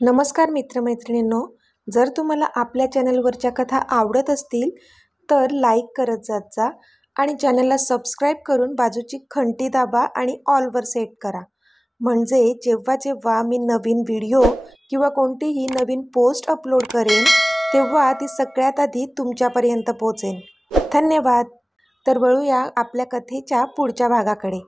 नमस्कार मित्रमैत्रिणींनो, जर तुम्हाला आपल्या चॅनलवरच्या कथा आवडत असतील तर लाईक करत जात जा आणि चॅनलला सबस्क्राईब करून बाजूची घंटी दाबा आणि ऑलवर सेट करा. म्हणजे जेव्हा जेव्हा मी नवीन व्हिडिओ किंवा कोणतीही नवीन पोस्ट अपलोड करेन तेव्हा ती सगळ्यात आधी तुमच्यापर्यंत पोहोचेल. धन्यवाद. तर वळूया आपल्या कथेच्या पुढच्या भागाकडे.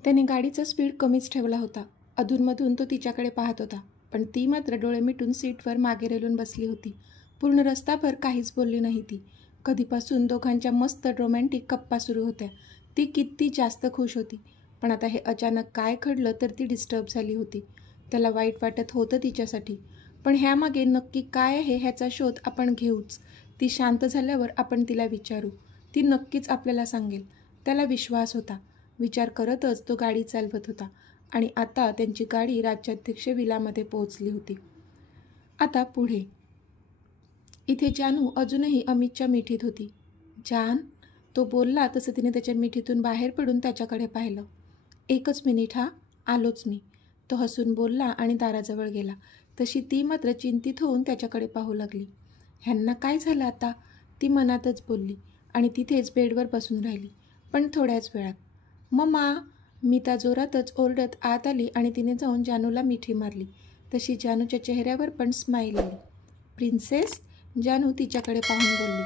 त्याने गाडीचा स्पीड कमीच ठेवला होता. अधूनमधून तो तिच्याकडे पाहत होता, पण ती मात्र डोळे मिटून सीटवर मागे रेलून बसली होती. पूर्ण रस्ताभर काहीच बोलली नाही ती. कधीपासून दोघांच्या मस्त रोमॅन्टिक गप्पा सुरू होत्या. ती किती जास्त खुश होती. पण आता हे अचानक काय घडलं तर ती डिस्टर्ब झाली होती. त्याला वाईट वाटत होतं तिच्यासाठी. पण ह्यामागे नक्की काय आहे ह्याचा शोध आपण घेऊच. ती शांत झाल्यावर आपण तिला विचारू. ती नक्कीच आपल्याला सांगेल. त्याला विश्वास होता. विचार करतच तो गाडी चालवत होता आणि आता त्यांची गाडी राज्याध्यक्ष विलामध्ये पोहोचली होती. आता पुढे. इथे जानू अजूनही अमितच्या मिठीत होती. जान, तो बोलला तसं तिने त्याच्या मिठीतून बाहेर पडून त्याच्याकडे पाहिलं. एकच मिनिट हा, आलोच मी, तो हसून बोलला आणि दाराजवळ गेला. तशी ती मात्र चिंतित होऊन त्याच्याकडे पाहू लागली. ह्यांना काय झालं आता, ती मनातच बोलली आणि तिथेच बेडवर बसून राहिली. पण थोड्याच वेळात मम्मा, मीता जोरातच ओरडत आत आली आणि तिने जाऊन जानूला मिठी मारली. तशी जानूच्या चेहऱ्यावर पण स्माईल आली. प्रिन्सेस, जानू तिच्याकडे पाहून बोलली.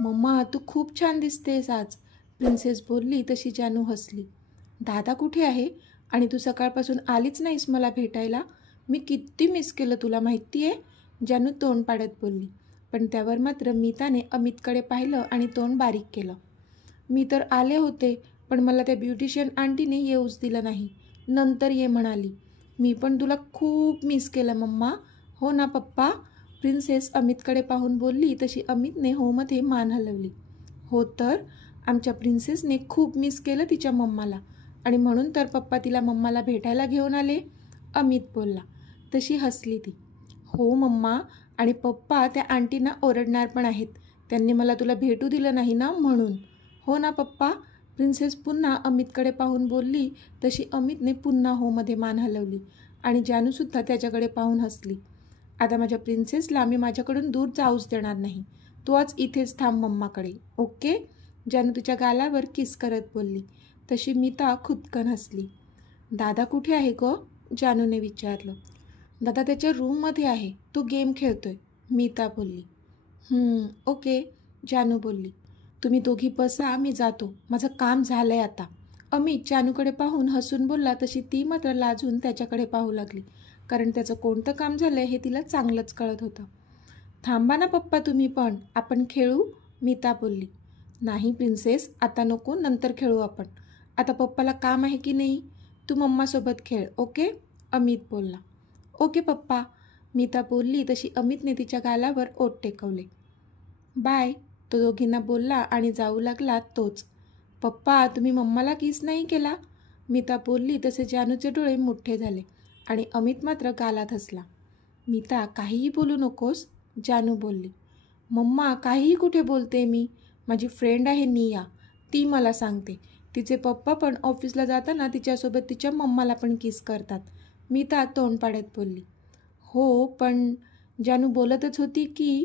मम्मा, तू खूप छान दिसतेस आज, प्रिन्सेस बोलली. तशी जानू हसली. दादा कुठे आहे आणि तू सकाळपासून आलीच नाहीस मला भेटायला? मी किती मिस केलं तुला माहिती आहे, जानू तोंड पाडत बोलली. पण त्यावर मात्र मीताने अमितकडे पाहिलं आणि तोंड बारीक केलं. मी तर आले होते, पण मला त्या ब्युटिशियन आंटीने येऊच दिलं नाही. नंतर ये म्हणाली. मी पण तुला खूप मिस केलं मम्मा. हो ना पप्पा, प्रिन्सेस अमितकडे पाहून बोलली. तशी अमितने होमध्ये मान हलवली. हो तर, आमच्या प्रिन्सेसने खूप मिस केलं तिच्या मम्माला आणि म्हणून तर पप्पा तिला मम्माला भेटायला घेऊन आले, अमित बोलला. तशी हसली ती. हो मम्मा, आणि पप्पा त्या आंटींना ओरडणार पण आहेत. त्यांनी मला तुला भेटू दिलं नाही ना म्हणून. हो ना पप्पा, प्रिन्सेस पुन्हा अमितकडे पाहून बोलली. तशी अमितने पुन्हा होमध्ये मान हलवली आणि जानूसुद्धा त्याच्याकडे पाहून हसली. आता माझ्या प्रिन्सेसला मी माझ्याकडून दूर जाऊच देणार नाही. तू आज इथेच थांब मम्माकडे, ओके, जानू तिच्या गालावर किस करत बोलली. तशी मीता खुदकन हसली. दादा कुठे आहे गं, जानूने विचारलं. दादा त्याच्या रूममध्ये आहे, तो गेम खेळतोय, मीता बोलली. ओके, जानू बोलली. तुम्ही दोघी बसा, मी जातो, माझं काम झालंय आता, अमित जानूकडे पाहून हसून बोलला. तशी ती मात्र लाजून त्याच्याकडे पाहू लागली, कारण त्याचं कोणतं काम झालंय हे तिला चांगलंच कळत होतं. थांबा ना पप्पा तुम्ही पण, आपण खेळू, मीता बोलली. नाही प्रिन्सेस, आता नको, नंतर खेळू आपण. आता पप्पाला काम आहे की नाही, तू मम्मासोबत खेळ, ओके, अमित बोलला. ओके पप्पा, मीता बोलली. तशी अमितने तिच्या गालावर ओठ टेकवले. बाय, तो दोघींना बोलला आणि जाऊ लागला तोच. पप्पा, तुम्ही मम्माला किस नाही केला, मीता बोलली. तसे जानूचे डोळे मोठे झाले आणि अमित मात्र गालात हसला. मीता, काहीही बोलू नकोस, जानू बोलली. मम्मा, काहीही कुठे बोलते मी, माझी फ्रेंड आहे निया, ती मला सांगते. तिचे पप्पा पण ऑफिसला जाताना तिच्यासोबत तिच्या मम्माला पण किस करतात, मीता तोंड पाडत बोलली. हो पण, जानू बोलतच होती की.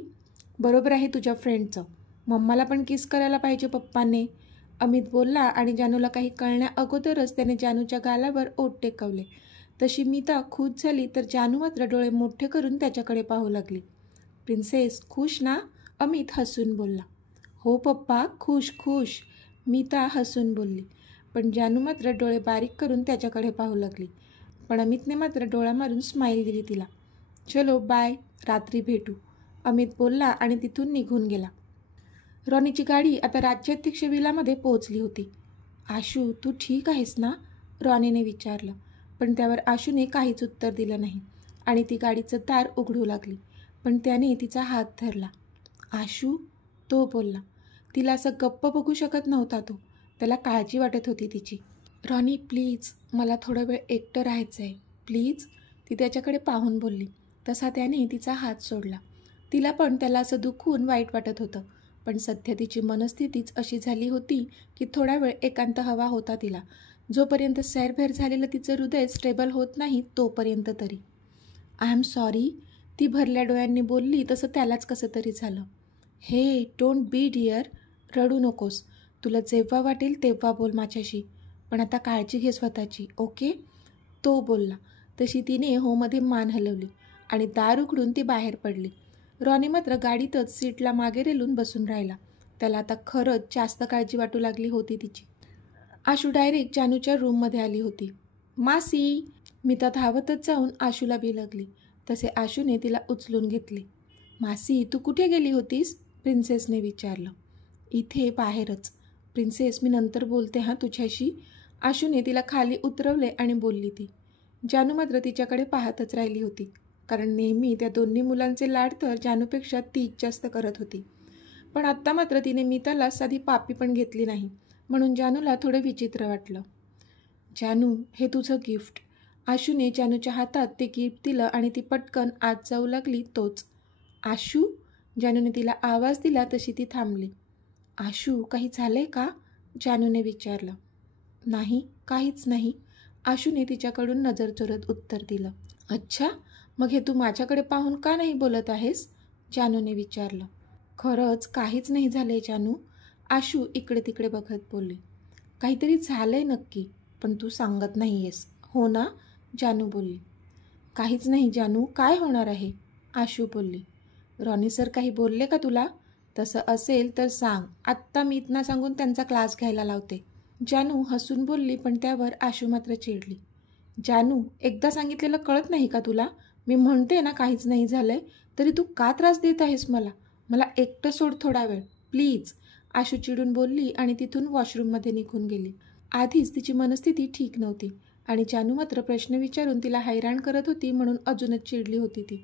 बरोबर आहे तुझ्या फ्रेंडचं, मम्माला पण किस करायला पाहिजे पप्पाने, अमित बोलला आणि जानूला काही कळण्या अगोदरच त्याने जानूच्या गालावर ओठ टेकवले. तशी मीता खुश झाली तर जानू मात्र डोळे मोठे करून त्याच्याकडे पाहू लागली. प्रिन्सेस खुश ना, अमित हसून बोलला. हो पप्पा, खुश खुश, मीता हसून बोलली. पण जानू मात्र डोळे बारीक करून त्याच्याकडे पाहू लागली. पण अमितने मात्र डोळा मारून स्माईल दिली तिला. चलो बाय, रात्री भेटू, अमित बोलला आणि तिथून निघून गेला. रॉनीची गाडी आता राज्याध्यक्ष विलामध्ये पोहोचली होती. आशू, तू ठीक आहेस ना, रॉनीने विचारलं. पण त्यावर आशूने काहीच उत्तर दिलं नाही आणि ती गाडीचं दार उघडू लागली. पण त्याने तिचा हात धरला. आशू, तो बोलला. तिला असं गप्प बघू शकत नव्हता तो. त्याला काळजी वाटत होती तिची. रॉनी प्लीज, मला थोडा वेळ एकटं राहायचं आहे, प्लीज, ती त्याच्याकडे पाहून बोलली. तसा त्याने तिचा हात सोडला. तिला पण त्याला असं दुखून वाईट वाटत होतं. पण सध्या तिची मनस्थितीच अशी झाली होती की थोडा वेळ एकांत हवा होता तिला, जोपर्यंत सैरभैर झालेलं तिचं हृदय स्टेबल होत नाही तोपर्यंत तरी. आय एम सॉरी, ती भरल्या डोळ्यांनी बोलली तसं त्यालाच कसं तरी झालं. हे डोंट बी डिअर, रडू नकोस. तुला जेव्हा वाटेल तेव्हा बोल माझ्याशी, पण आता काळजी घे स्वतःची, ओके? तो बोलला. तशी तिने होमध्ये मान हलवली आणि दार उघडून ती बाहेर पडली. रॉनी मात्र गाडीतच सीटला मागे रेलून बसून राहिला. त्याला आता खरंच जास्त काळजी वाटू लागली होती तिची. आशू डायरेक्ट जानूच्या रूममध्ये आली होती. मासी! मीता धावतच जाऊन आशूला बिलगली. तसे आशूने तिला उचलून घेतले. मासी, तू कुठे गेली होतीस? प्रिन्सेसने विचारलं. इथे बाहेरच. प्रिन्सेस, मी नंतर बोलते हां तुझ्याशी. आशूने तिला खाली उतरवले आणि बोलली ती. जानू मात्र तिच्याकडे पाहतच राहिली होती, कारण नेहमी त्या दोन्ही मुलांचे लाड तर जानूपेक्षा तीच जास्त करत होती. पण आत्ता मात्र तिने मीताला साधी पापी पण घेतली नाही, म्हणून जानूला थोडं विचित्र वाटलं. जानू, हे तुझं गिफ्ट. आशूने जानूच्या हातात ते गिफ्ट दिलं आणि ती पटकन आत जाऊ लागली. तोच. आशू? जानूने तिला आवाज दिला तशी ती थांबली. आशू, काही झालंय का? जानूने विचारलं. नाही, काहीच नाही. आशूने तिच्याकडून नजर चोरत उत्तर दिलं. अच्छा, मग हे तू माझ्याकडे पाहून का नाही बोलत आहेस? जानूने विचारलं. खरंच काहीच नाही झालंय जानू. आशू इकडे तिकडे बघत बोलली. काहीतरी झालंय नक्की, पण तू सांगत नाही आहेस, हो ना? जानू बोलली. काहीच नाही जानू, काय होणार आहे? आशू बोलली. रॉनी सर काही बोलले का तुला? तसं असेल तर सांग, आत्ता मी इतना सांगून त्यांचा क्लास घ्यायला लावते. जानू हसून बोलली, पण त्यावर आशू मात्र चिडली. जानू, एकदा सांगितलेलं कळत नाही का तुला? मी म्हणते ना काहीच नाही झालंय, तरी तू का त्रास देत आहेस मला? मला एकटं सोड थोडा वेळ, प्लीज. आशू चिडून बोलली आणि तिथून वॉशरूममध्ये निघून गेली. आधीच तिची मनस्थिती ठीक नव्हती आणि जानू मात्र प्रश्न विचारून तिला हैराण करत होती, म्हणून अजूनच चिडली होती ती.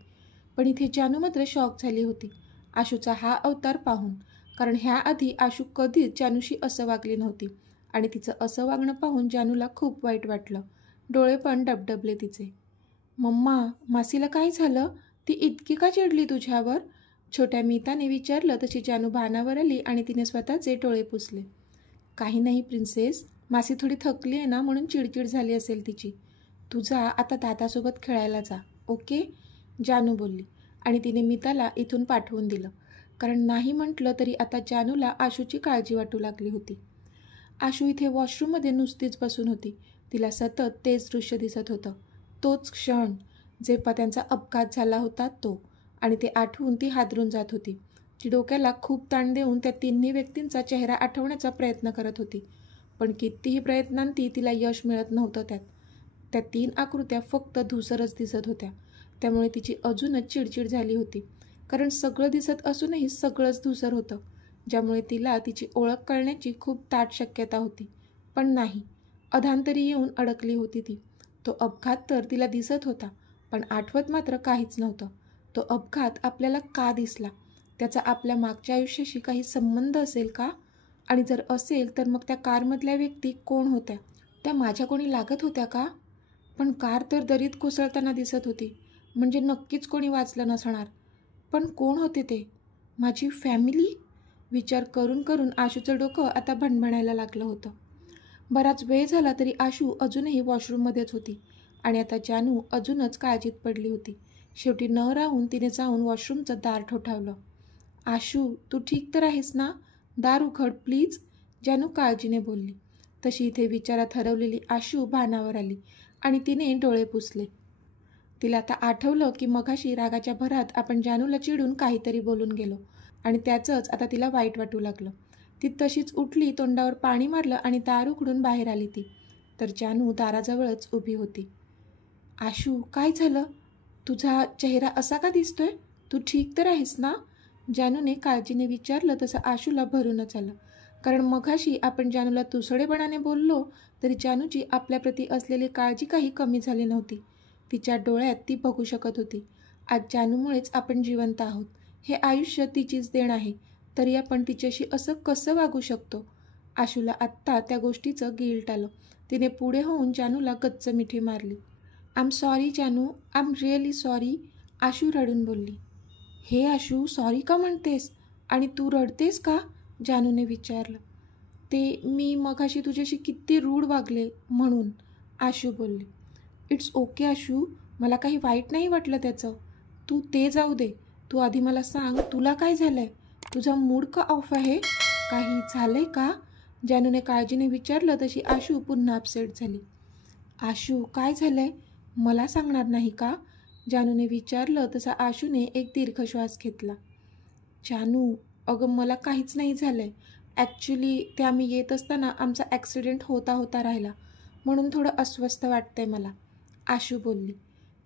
पण इथे जानू मात्र शॉक झाली होती आशूचा हा अवतार पाहून, कारण ह्याआधी आशू कधीच जानूशी असं वागली नव्हती आणि तिचं असं वागणं पाहून जानूला खूप वाईट वाटलं. डोळे पण डबडबले तिचे. मम्मा, मासीला काय झालं? ती इतकी का चिडली तुझ्यावर? छोट्या मीताने विचारलं. तशी जानू भानावर आली आणि तिने स्वतःचे डोळे पुसले. काही नाही प्रिन्सेस, मासी थोडी थकली आहे ना, म्हणून चिडचिड झाली असेल तिची. तू जा आता दादासोबत खेळायला जा, ओके? जानू बोलली आणि तिने मीताला इथून पाठवून दिलं, कारण नाही म्हटलं तरी आता जानूला आशूची काळजी वाटू लागली होती. आशू इथे वॉशरूममध्ये नुसतीच बसून होती. तिला सतत तेच दृश्य दिसत होतं. तोच क्षण जेव्हा त्यांचा अपघात झाला होता तो, आणि ते आठवून ती हादरून जात होती. ती डोक्याला खूप ताण देऊन त्या तिन्ही व्यक्तींचा चेहरा आठवण्याचा प्रयत्न करत होती, पण कितीही प्रयत्नांती तिला यश मिळत नव्हतं. त्या 3 आकृत्या फक्त धूसरच दिसत होत्या. त्यामुळे तिची अजूनच चिडचिड झाली होती, कारण सगळं दिसत असूनही सगळंच धूसर होतं, ज्यामुळे तिला तिची ओळख कळण्याची खूप दाट शक्यता होती. पण नाही, अधांतरी येऊन अडकली होती ती. तो अपघात तर तिला दिसत होता, पण आठवत मात्र काहीच नव्हतं. तो अपघात आपल्याला का दिसला? त्याचा आपल्या मागच्या आयुष्याशी काही संबंध असेल का? आणि जर असेल तर मग त्या कारमधल्या व्यक्ती कोण होत्या? त्या माझ्या कोणी लागत होत्या का? पण कार तर दरीत कोसळताना दिसत होती, म्हणजे नक्कीच कोणी वाचलं नसणार. पण कोण होते ते? माझी फॅमिली? विचार करून करून आशूचं डोकं आता भणभणायला लागलं होतं. बराच वेळ झाला तरी आशू अजूनही वॉशरूममध्येच होती आणि आता जानू अजूनच काळजीत पडली होती. शेवटी न राहून तिने जाऊन वॉशरूमचं दार ठोठावलं. आशू, तू ठीक तर आहेस ना? दार उघड प्लीज, जानू काळजीने बोलली. तशी इथे विचारात हरवलेली आशू भानावर आली आणि तिने डोळे पुसले. तिला आता आठवलं की मघाशी रागाच्या भरात आपण जानूला चिडून काहीतरी बोलून गेलो आणि त्याचंच आता तिला वाईट वाटू लागलं. ती तशीच उठली, तोंडावर पाणी मारलं आणि दार उघडून बाहेर आली ती. तर जानू दाराजवळच उभी होती. आशू, काय झालं? तुझा चेहरा असा का दिसतोय? तू ठीक तर आहेस ना? जानूने काळजीने विचारलं. तसं आशूला भरूनच आलं, कारण मघाशी आपण जानूला तुसडेपणाने बोललो तरी जानूची आपल्याप्रती असलेली काळजी काही कमी झाली नव्हती. तिच्या डोळ्यात ती बघू शकत होती. आज जानूमुळेच आपण जिवंत आहोत. हे आयुष्य तिचीच देण आहे, तरी आपण तिच्याशी असं कसं वागू शकतो? आशूला आत्ता त्या गोष्टीचं गिल्ट आलं. तिने पुढे होऊन जानूला गच्च मिठी मारली. आय एम सॉरी जानू, I am really sorry, Ashu रडून बोलली. हे आशू, सॉरी का म्हणतेस आणि तू रडतेस का? जानूने विचारलं. ते मी मघाशी तुझ्याशी किती रूड वागले म्हणून, आशू बोलली. इट्स ओके आशू, मला काही वाईट नाही वाटलं त्याचं. तू ते जाऊ दे, तू आधी मला सांग तुला काय झालं आहे? तुझा मूड का ऑफ आहे? काही झालं आहे का? जानूने काळजीने विचारलं तशी आशू पुन्हा अपसेट झाली. आशू काय झालं आहे? मला सांगणार नाही का? जानूने विचारलं तसा आशूने एक दीर्घ श्वास घेतला. जानू, अगं मला काहीच नाही झालं आहे. ॲक्च्युली ते आम्ही येत असताना आमचा ॲक्सिडेंट होता राहिला, म्हणून थोडं अस्वस्थ वाटतंय मला, आशू बोलली.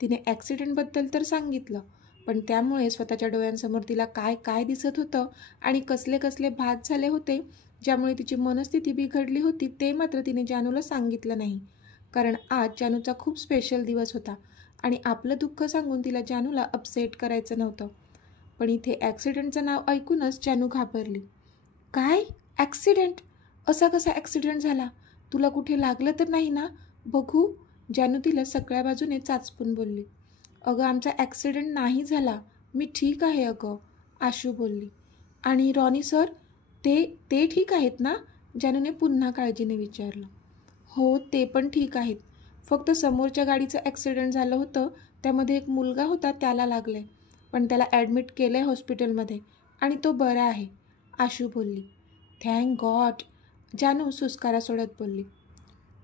तिने ॲक्सिडेंटबद्दल तर सांगितलं, पण त्यामुळे स्वतःच्या डोळ्यांसमोर तिला काय काय दिसत होतं आणि कसले कसले भात झाले होते, ज्यामुळे तिची मनस्थिती बिघडली होती, ते मात्र तिने जानूला सांगितलं नाही. कारण आज जानूचा खूप स्पेशल दिवस होता आणि आपलं दुःख सांगून तिला जानूला अपसेट करायचं नव्हतं. पण इथे ॲक्सिडेंटचं नाव ऐकूनच जानू घाबरली. काय? ॲक्सिडेंट? असा कसा ॲक्सिडेंट झाला? तुला कुठे लागलं तर नाही ना? बघू. जानू तिला सगळ्या बाजूने चाचपून बोलली. अगं आमचा ॲक्सिडेंट नाही झाला, मी ठीक आहे अगं, आशू बोलली. आणि रॉनी सर, ते ठीक आहेत ना? जानूने पुन्हा काळजीने विचारलं. हो, ते पण ठीक आहेत. फक्त समोरच्या गाडीचं ॲक्सिडेंट झालं होतं, त्यामध्ये एक मुलगा होता, त्याला लागलं आहे. पण त्याला ॲडमिट केलं आहे हॉस्पिटलमध्ये आणि तो बरा आहे, आशू बोलली. थँक गॉड, जानू सुस्कारा सोडत बोलली.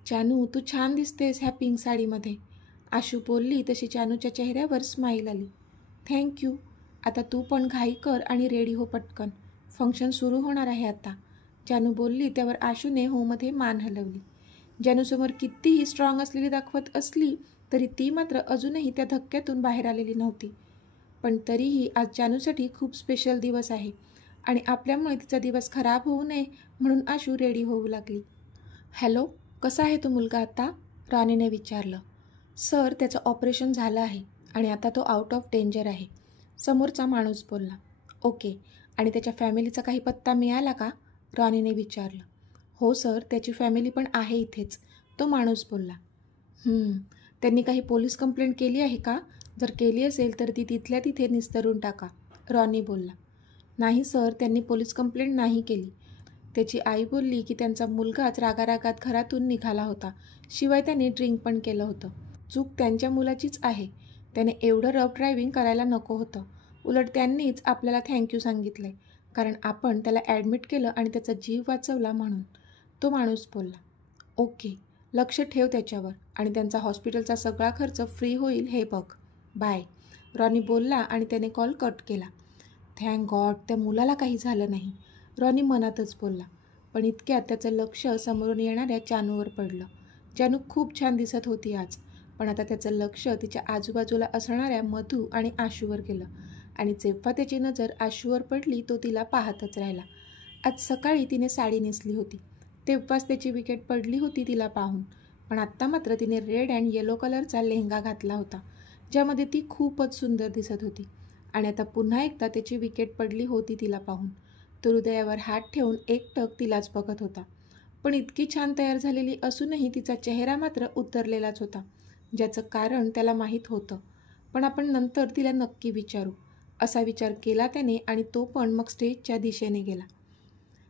जानू, तू छान दिसतेस ह्या पिंक साडीमध्ये, आशू बोलली तशी जानूच्या चेहऱ्यावर स्माईल आली. थँक्यू. आता तू पण घाई कर आणि रेडी हो पटकन, फंक्शन सुरू होणार आहे आता, जानू बोलली. त्यावर आशूने होमध्ये मान हलवली. जानूसमोर कितीही स्ट्रॉंग असलेली दाखवत असली तरी ती मात्र अजूनही त्या धक्क्यातून बाहेर आलेली नव्हती. पण तरीही आज जानूसाठी खूप स्पेशल दिवस आहे आणि आपल्यामुळे तिचा दिवस खराब होऊ नये म्हणून आशू रेडी होऊ लागली. हॅलो, कसा आहे तो मुलगा आता? राणीने विचारलं. सर, त्याचं ऑपरेशन झालं आहे आणि आता तो आउट ऑफ डेंजर आहे, समोरचा माणूस बोलला. ओके, आणि त्याच्या फॅमिलीचा काही पत्ता मिळाला का? राणीने विचारलं. हो सर, त्याची फॅमिली पण आहे इथेच, तो माणूस बोलला. त्यांनी काही पोलीस कंप्लेंट केली आहे का? जर केली असेल तर ती तिथल्या तिथे निस्तरून टाका, रॉनी बोलला. नाही सर, त्यांनी पोलीस कंप्लेंट नाही केली. त्याची आई बोलली की त्यांचा मुलगाच रागारागात घरातून निघाला होता, शिवाय त्याने ड्रिंक पण केलं होतं. चूक त्यांच्या मुलाचीच आहे, त्याने एवढं रफ ड्रायव्हिंग करायला नको होतं. उलट त्यांनीच आपल्याला थँक्यू सांगितलं आहे, कारण आपण त्याला ॲडमिट केलं आणि त्याचा जीव वाचवला म्हणून, तो माणूस बोलला. ओके, लक्ष ठेव त्याच्यावर आणि त्यांचा हॉस्पिटलचा सगळा खर्च फ्री होईल हे बघ, बाय, रॉनी बोलला आणि त्याने कॉल कट केला. थँक गॉड, त्या मुलाला काही झालं नाही, रॉनी मनातच बोलला. पण इतक्यात त्याचं लक्ष समोरून येणाऱ्या जानूवर पडलं. जानू खूप छान दिसत होती आज, पण आता त्याचं लक्ष तिच्या आजूबाजूला असणाऱ्या मधू आणि आशूवर गेलं आणि जेव्हा त्याची नजर आशूवर पडली तो तिला पाहतच राहिला. आज सकाळी तिने साडी नेसली होती, तेव्हाच त्याची विकेट पडली होती तिला पाहून, पण आत्ता मात्र तिने रेड अँड येलो कलरचा लेहंगा घातला होता, ज्यामध्ये ती खूपच सुंदर दिसत होती. आणि आता पुन्हा एकदा त्याची विकेट पडली होती तिला पाहून. तो हृदयावर हात ठेवून एकटक तिलाच बघत होता. पण इतकी छान तयार झालेली असूनही तिचा चेहरा मात्र उतरलेलाच होता, ज्याचं कारण त्याला माहीत होतं. पण आपण नंतर तिला नक्की विचारू, असा विचार केला त्याने आणि तो पण मग स्टेजच्या दिशेने गेला.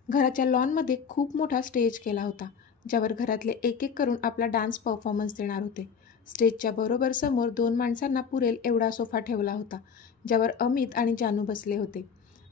घराच्या लॉनमध्ये खूप मोठा स्टेज केला होता, ज्यावर घरातले एक एक करून आपला डान्स परफॉर्मन्स देणार होते. स्टेजच्या बरोबर समोर 2 माणसांना पुरेल एवढा सोफा ठेवला होता, ज्यावर अमित आणि जानू बसले होते.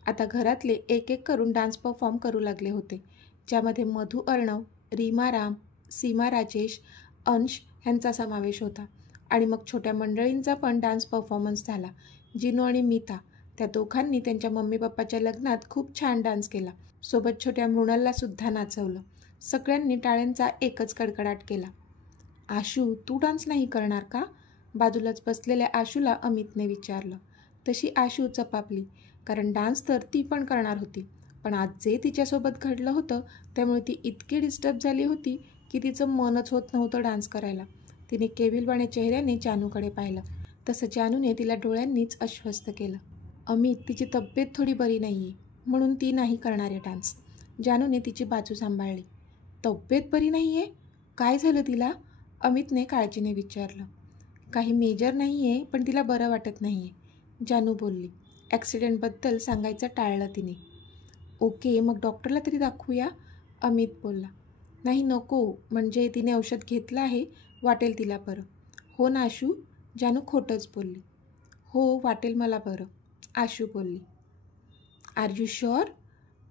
आता घरातले एक एक करून डान्स परफॉर्म करू लागले होते, ज्यामध्ये मधू अर्णव, रीमा राम, सीमा राजेश, अंश ह्यांचा समावेश होता. आणि मग छोट्या मंडळींचा पण डान्स परफॉर्मन्स झाला. जिनू आणि मीता, त्या दोघांनी त्यांच्या मम्मी पप्पाच्या लग्नात खूप छान डान्स केला, सोबत छोट्या मृणालला सुद्धा नाचवलं. सगळ्यांनी टाळ्यांचा एकच कडकडाट केला. आशू, तू डान्स नाही करणार का? बाजूलाच बसलेल्या आशूला अमितने विचारलं. तशी आशू चपापली, कारण डान्स तर ती पण करणार होती, पण आज जे तिच्यासोबत घडलं होतं त्यामुळे ती इतकी डिस्टर्ब झाली होती की तिचं मनच होत नव्हतं डान्स करायला. तिने केविलवाण्या चेहऱ्याने जानूकडे पाहिलं, तसं जानूने तिला डोळ्यांनीच आश्वस्त केलं. अमित, तिची तब्येत थोडी बरी नाही आहे, म्हणून ती नाही करणार आहे डान्स, जानूने तिची बाजू सांभाळली. तब्येत बरी नाही आहे? काय झालं तिला? अमितने काळजीने विचारलं. काही मेजर नाही आहे, पण तिला बरं वाटत नाही आहे, जानू बोलली. ॲक्सिडेंटबद्दल सांगायचं टाळलं तिने. ओके, मग डॉक्टरला तरी दाखवूया, अमित बोलला. नाही नको, म्हणजे तिने औषध घेतलं आहे, वाटेल तिला बरं. हो ना आशू, जानू खोटंच बोलली. हो, वाटेल मला बरं, आशू बोलली. Are you sure?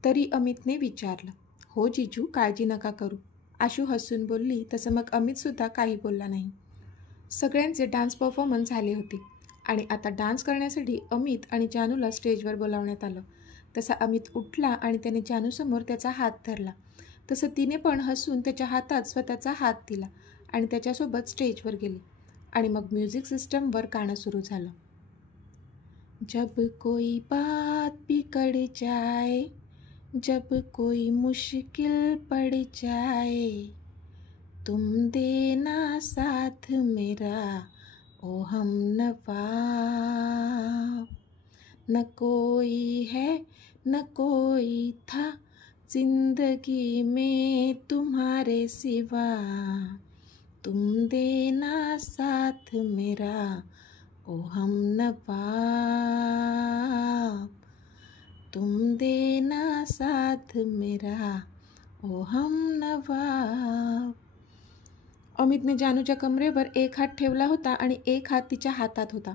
तरी अमितने विचारलं. हो जीजू, काळजी नका करू, आशू हसून बोलली. तसं मग अमितसुद्धा काही बोलला नाही. सगळ्यांचे डान्स परफॉर्मन्स झाले होते आणि आता डान्स करण्यासाठी अमित आणि जानूला स्टेजवर बोलावण्यात आलं. तसा अमित उठला आणि त्याने जानूसमोर त्याचा हात धरला. तसं तिने पण हसून त्याच्या हातात स्वतःचा हात दिला आणि त्याच्यासोबत स्टेजवर गेली. आणि मग म्युझिक सिस्टमवर गाणं सुरू झालं. जब कोई बात बिगड़ जाए, जब कोई मुश्किल पड़ जाए, तुम देना साथ मेरा ओ हमनवा. न कोई है न कोई था जिंदगी में तुम्हारे सिवा, तुम देना साथ मेरा ओ हमनवा, तुम देना साथ मेरा ओ हमनवा. अमितने जानूच्या कमरेवर एक हात ठेवला होता आणि एक हात तिच्या हातात होता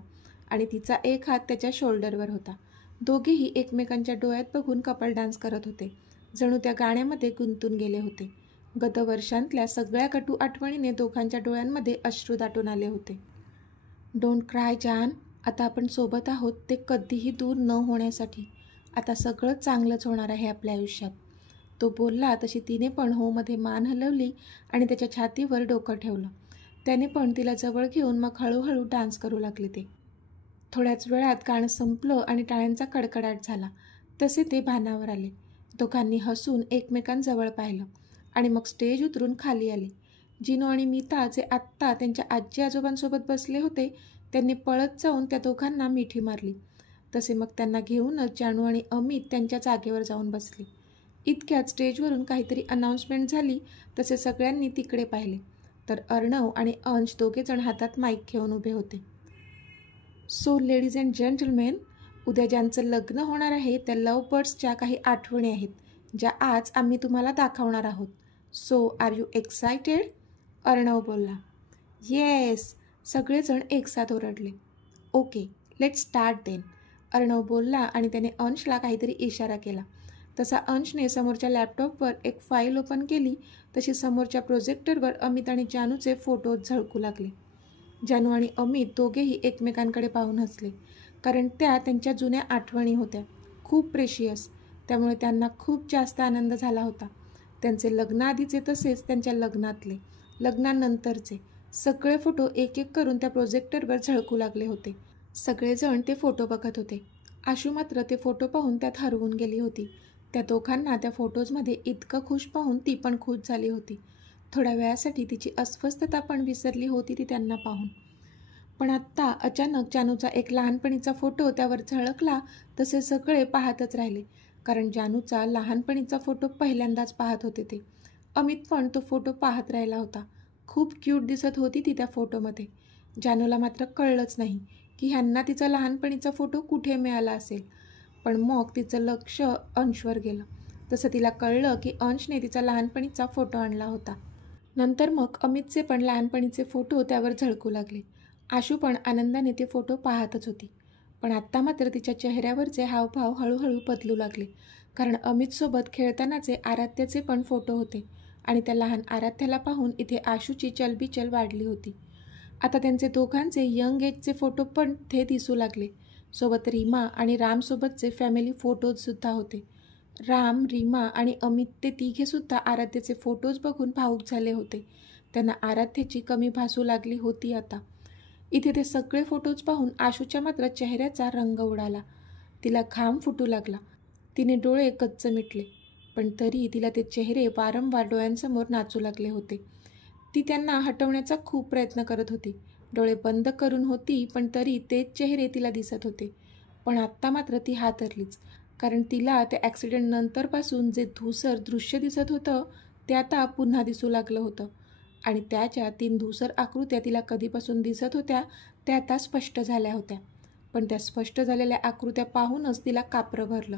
आणि तिचा एक हात त्याच्या शोल्डरवर होता. दोघेही एकमेकांच्या डोळ्यात बघून कपल डान्स करत होते, जणू त्या गाण्यामध्ये गुंतून गेले होते. गतवर्षांतल्या सगळ्या कटू आठवणीने दोघांच्या डोळ्यांमध्ये अश्रू दाटून आले होते. डोंट क्राय जान, आता आपण सोबत आहोत ते कधीही दूर न होण्यासाठी. आता सगळं चांगलंच होणार आहे आपल्या आयुष्यात. तो बोलला तशी तिने पण होमध्ये मान हलवली आणि त्याच्या छातीवर डोकं ठेवलं. त्याने पण तिला जवळ घेऊन मग हळूहळू डान्स करू लागले ते. थोड्याच वेळात गाणं संपलं आणि टाळ्यांचा कडकडाट झाला. तसे ते भानावर आले. दोघांनी हसून एकमेकांजवळ पाहिलं आणि मग स्टेज उतरून खाली आले. जिनू आणि मीता जे आत्ता त्यांच्या आजी आजोबांसोबत बसले होते त्यांनी पळत जाऊन त्या दोघांना मिठी मारली. तसे मग त्यांना घेऊनच जानू आणि अमित त्यांच्या जागेवर जाऊन बसले. इतक्यात स्टेजवरून काहीतरी अनाऊन्समेंट झाली. तसे सगळ्यांनी तिकडे पाहिले तर अर्णव आणि अंश दोघेजण हातात माईक घेऊन उभे होते. सो लेडीज अँड जेंटलमेन, उद्या ज्यांचं लग्न होणार आहे त्या लव्ह बर्ड्सच्या काही आठवणी आहेत ज्या आज आम्ही तुम्हाला दाखवणार आहोत. So are you excited? Arnav बोलला. येस, सगळेजण एकसाथ ओरडले. Okay, let's start then, Arnav बोलला आणि त्याने अंशला काहीतरी इशारा केला. तसा अंशने समोरच्या लॅपटॉपवर एक फाईल ओपन केली. तशी समोरच्या प्रोजेक्टरवर अमित आणि जानूचे फोटो झळकू लागले. जानू आणि अमित दोघेही एकमेकांकडे पाहून हसले, कारण त्या त्यांच्या जुन्या आठवणी होत्या, खूप प्रेशियस. त्यामुळे त्यांना खूप जास्त आनंद झाला होता. त्यांचे लग्नाआधीचे तसेच त्यांच्या लग्नातले, लग्नानंतरचे सगळे फोटो एक एक करून त्या प्रोजेक्टरवर झळकू लागले होते. सगळेजण ते फोटो बघत होते. आशू मात्र ते फोटो पाहून त्यात हरवून गेली होती. त्या दोघांना त्या फोटोजमध्ये इतकं खुश पाहून ती पण खुश झाली होती. थोड्या वेळासाठी तिची अस्वस्थता पण विसरली होती ती त्यांना पाहून. पण आत्ता अचानक जानूचा एक लहानपणीचा फोटो त्यावर झळकला. तसे सगळे पाहतच राहिले, कारण जानूचा लहानपणीचा फोटो पहिल्यांदाच पाहत होते ते. अमित पण तो फोटो पाहत राहिला होता. खूप क्यूट दिसत होती ती त्या फोटोमध्ये. जानूला मात्र कळलंच नाही की ह्यांना तिचा लहानपणीचा फोटो कुठे मिळाला असेल. पण मग तिचं लक्ष अंशवर गेलं. तसं तिला कळलं की अंशने तिचा लहानपणीचा फोटो आणला होता. नंतर मग अमितचे पण लहानपणीचे फोटो त्यावर झळकू लागले. आशू पण आनंदाने ते फोटो पाहतच होती. पण आत्ता मात्र तिच्या चेहऱ्यावरचे हावभाव हळूहळू बदलू लागले, कारण अमितसोबत खेळतानाचे आराध्याचे पण फोटो होते आणि त्या लहान आराध्याला पाहून इथे आशूची चलबिचल वाढली होती. आता त्यांचे दोघांचे यंग एजचे फोटो पण ते दिसू लागले. सोबत रीमा आणि रामसोबतचे फॅमिली फोटोजसुद्धा होते. राम, रीमा आणि अमित ते तिघेसुद्धा आराध्याचे फोटोज बघून भावूक झाले होते. त्यांना आराध्याची कमी भासू लागली होती आता. इथे ते सगळे फोटोज पाहून आशूच्या मात्र चेहऱ्याचा रंग उडाला. तिला घाम फुटू लागला. तिने डोळे कच्च मिटले, पण तरी तिला ते चेहरे वारंवार डोळ्यांसमोर नाचू लागले होते. ती त्यांना हटवण्याचा खूप प्रयत्न करत होती. डोळे बंद करून होती, पण तरी तेच चेहरे तिला दिसत होते. पण आत्ता मात्र ती हादरलीच, कारण तिला त्या ॲक्सिडेंट नंतरपासून जे धूसर दृश्य दिसत होतं ते आता पुन्हा दिसू लागलं होतं. आणि त्याच्या 3 धूसर आकृत्या तिला कधीपासून दिसत होत्या त्या आता स्पष्ट झाल्या होत्या. पण त्या स्पष्ट झालेल्या आकृत्या पाहूनच तिला कापरं भरलं,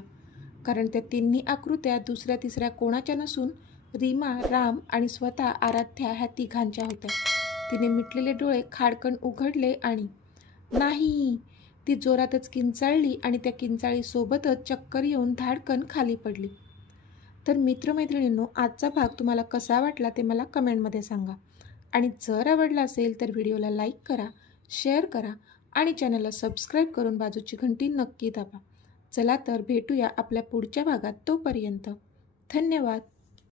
कारण त्या 3 आकृत्या दुसऱ्या तिसऱ्या कोणाच्या नसून रीमा, राम आणि स्वतः आराध्या ह्या तिघांच्या होत्या. तिने मिटलेले डोळे खाडकन उघडले आणि नाही. ती जोरातच किंचाळली आणि त्या किंचाळीसोबतच चक्कर येऊन धाडकन खाली पडली. तर मित्रमैत्रिणींनो, आजचा भाग तुम्हाला कसा वाटला ते मला कमेंटमध्ये सांगा. आणि जर आवडला असेल तर व्हिडिओला लाईक करा, शेअर करा आणि चॅनलला सबस्क्राईब करून बाजूची घंटी नक्की दाबा. चला तर भेटूया आपल्या पुढच्या भागात. तोपर्यंत धन्यवाद.